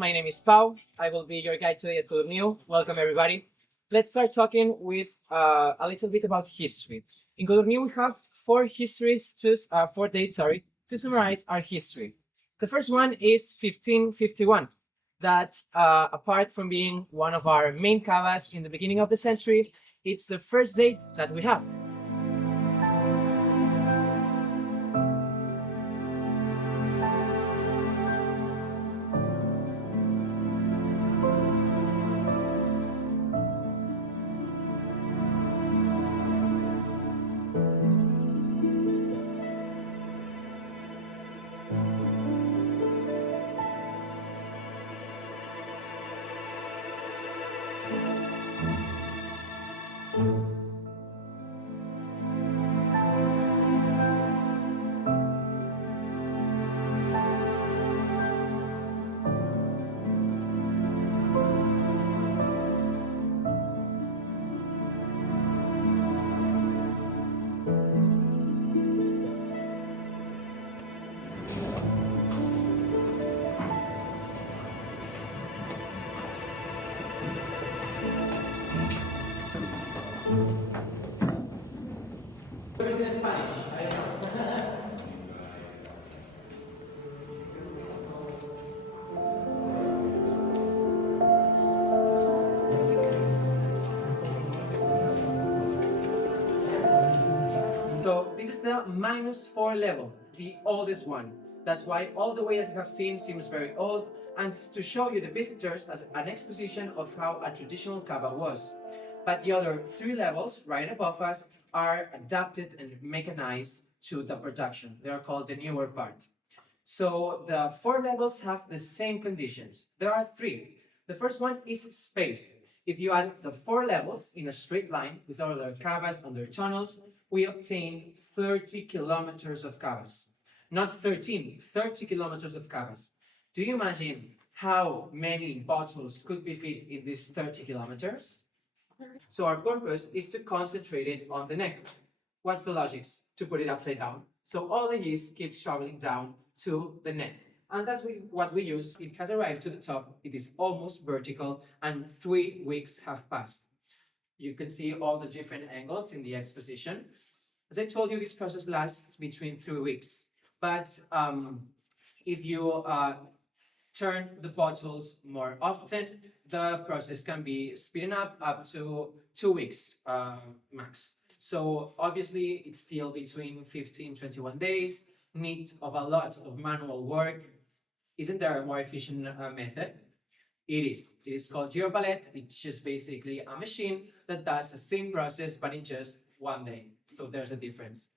My name is Pau. I will be your guide today at Codorniu. Welcome, everybody. Let's start talking with a little bit about history. In Codorniu, we have four dates, to summarize our history. The first one is 1551. That, apart from being one of our main cavas in the beginning of the century, it's the first date that we have. In Spanish, I don't know. So this is the -4 level, the oldest one. That's why all the way that you have seen seems very old, and it's to show you the visitors as an exposition of how a traditional cava was. But the other three levels right above us are adapted and mechanized to the production. They are called the newer part. So the four levels have the same conditions. There are three. The first one is space. If you add the four levels in a straight line with all their cavas and their tunnels, we obtain 30 kilometers of cavas. Not 13, 30 kilometers of cavas. Do you imagine how many bottles could be fit in these 30 kilometers? So our purpose is to concentrate it on the neck. What's the logic? To put it upside down. So all the yeast keeps traveling down to the neck. And that's what we use. It has arrived to the top. It is almost vertical, and 3 weeks have passed. You can see all the different angles in the exposition. As I told you, this process lasts between 3 weeks. But if you turn the bottles more often, the process can be speeding up to 2 weeks max. So obviously it's still between 15 21 days, need of a lot of manual work. Isn't there a more efficient method? It is. It is called gyropalette. It's just basically a machine that does the same process but in just 1 day. So there's a difference.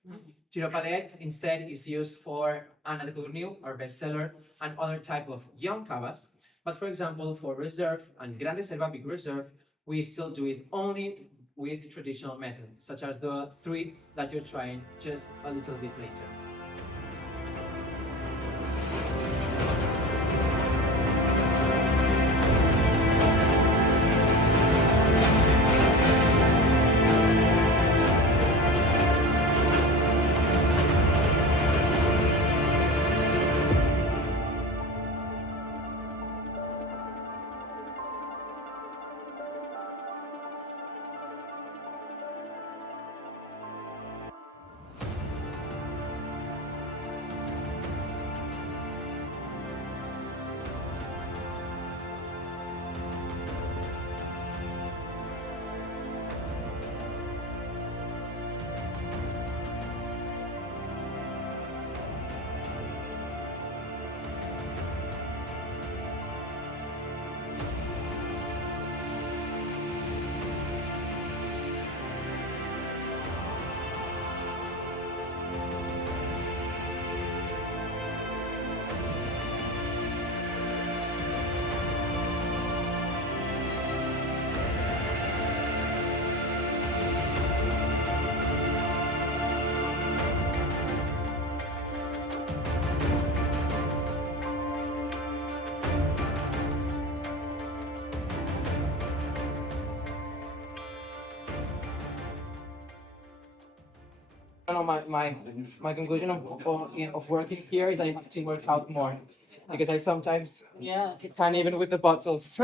Gyropalette instead is used for Casa Codorniu, our bestseller, and other type of young cavas. But for example, for reserve and Gran Reserva Big Reserve, we still do it only with traditional method, such as the three that you're trying just a little bit later. No, my conclusion of working here is I have to work out more. because I sometimes Yeah, it's can't even with the bottles.